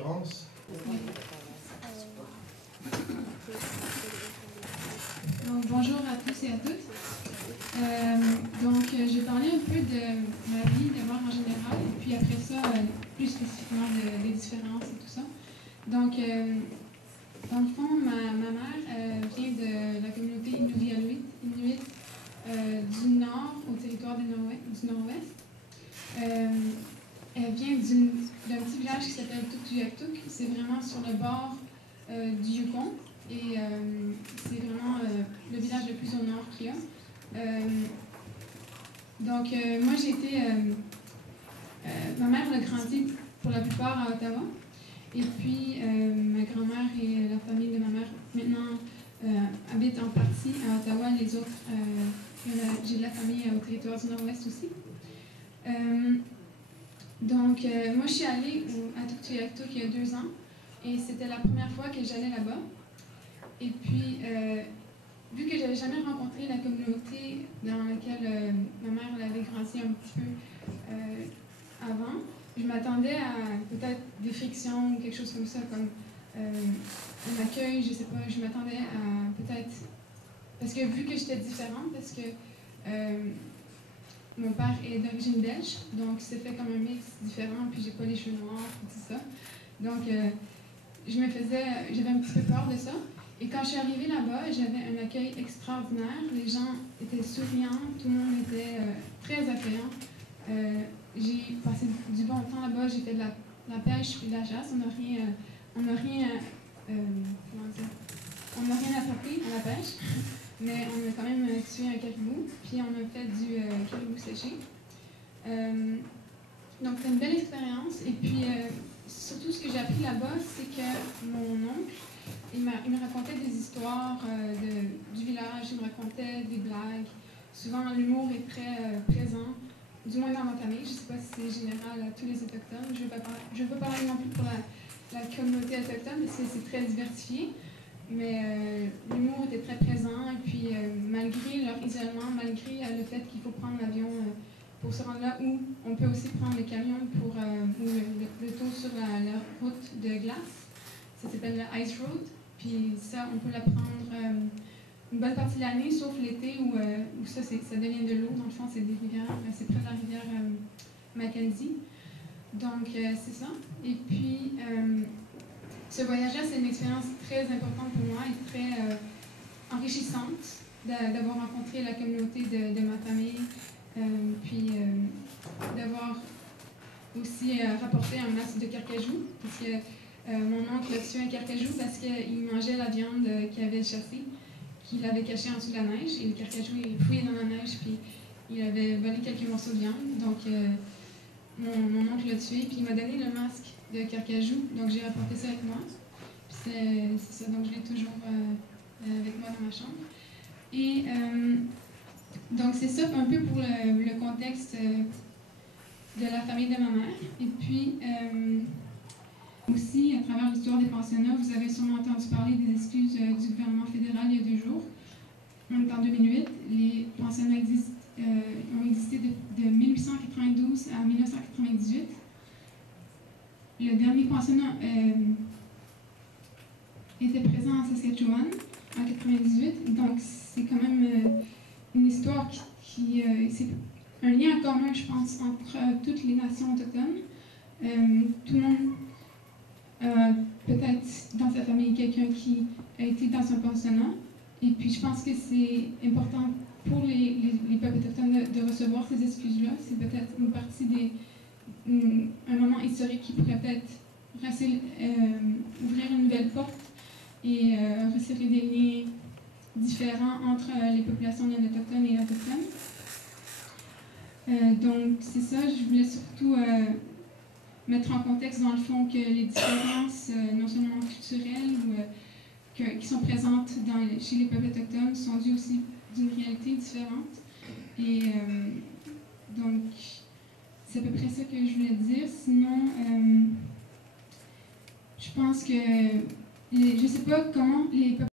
conférence. Donc, bonjour à tous et à toutes. Je vais parler un peu de ma vie d'abord en général, et puis après ça, plus spécifiquement des différences et tout ça. Donc, dans le fond, ma mère vient de la communauté Inuit du Nord au territoire du Nord-Ouest. Elle vient d'un petit village qui s'appelle Tuktoyaktuk. C'est vraiment sur le bord du Yukon. Et c'est vraiment le village le plus au nord qu'il y a. Moi, j'ai été... ma mère a grandi pour la plupart à Ottawa. Et puis, ma grand-mère et la famille de ma mère, maintenant, habitent en partie à Ottawa. Les autres, j'ai de la famille au territoire du Nord-Ouest aussi. Moi, je suis allée à Tuktoyaktuk il y a 2 ans. Et c'était la première fois que j'allais là-bas. Et puis, vu que je n'avais jamais rencontré la communauté dans laquelle ma mère avait grandi un petit peu avant, je m'attendais à peut-être des frictions ou quelque chose comme ça, comme un accueil, je sais pas, je m'attendais à peut-être... Parce que vu que j'étais différente, parce que mon père est d'origine belge, donc c'est fait comme un mix différent, puis j'ai pas les cheveux noirs, et tout ça. Donc, j'avais un petit peu peur de ça. Et quand je suis arrivée là-bas, j'avais un accueil extraordinaire. Les gens étaient souriants, tout le monde était très accueillant. J'ai passé du bon temps là-bas, j'ai fait de la pêche puis de la chasse. On n'a rien attrapé à la pêche, mais on a quand même tué un caribou, puis on a fait du caribou séché. Donc c'était une belle expérience. Et puis surtout ce que j'ai appris là-bas, c'est que mon oncle, il me racontait des histoires du village, il me racontait des blagues. Souvent, l'humour est très présent, du moins dans ma famille. Je ne sais pas si c'est général à tous les Autochtones. Je ne veux pas parler non plus pour la communauté autochtone, parce que c'est très diversifié. Mais l'humour était très présent. Et puis, malgré leur isolement, malgré le fait qu'il faut prendre l'avion pour se rendre là, où on peut aussi prendre le camion ou le tour sur la route de glace. Ça s'appelle le Ice Road. Puis ça, on peut la prendre une bonne partie de l'année, sauf l'été où ça devient de l'eau. Dans le fond, c'est des rivières. C'est près de la rivière Mackenzie. Donc, c'est ça. Et puis, ce voyage-là, c'est une expérience très importante pour moi et très enrichissante d'avoir rencontré la communauté de ma famille. Puis, d'avoir aussi rapporté un masque de carcajou. Parce que mon oncle a tué un carcajou parce qu'il mangeait la viande qu'il avait chassée, qu'il avait cachée en dessous de la neige. Et le carcajou est fouillé dans la neige, puis il avait volé quelques morceaux de viande. Donc, mon oncle l'a tué, puis il m'a donné le masque de carcajou. Donc, j'ai rapporté ça avec moi. Puis c'est ça, donc je l'ai toujours avec moi dans ma chambre. Et donc, c'est ça un peu pour le contexte de la famille de ma mère. Et puis, aussi, à travers l'histoire des pensionnats, vous avez sûrement entendu parler des excuses du gouvernement fédéral il y a 2 jours. On est en 2008. Les pensionnats ont existé de 1892 à 1998. Le dernier pensionnat était présent en Saskatchewan en 1998. Donc, c'est quand même une histoire c'est un lien commun, je pense, entre toutes les nations autochtones. Tout le monde, peut-être dans sa famille, quelqu'un qui a été dans un pensionnat. Et puis, je pense que c'est important pour les peuples autochtones de recevoir ces excuses-là. C'est peut-être une partie un moment historique qui pourrait peut-être ouvrir une nouvelle porte et resserrer des liens différents entre les populations non autochtones et autochtones. Donc, c'est ça, je voulais surtout mettre en contexte, dans le fond, que les différences, non seulement culturelles qui sont présentes chez les peuples autochtones, sont dues aussi d'une réalité différente. Et donc, c'est à peu près ça que je voulais dire. Sinon, je pense que, je ne sais pas comment les peuples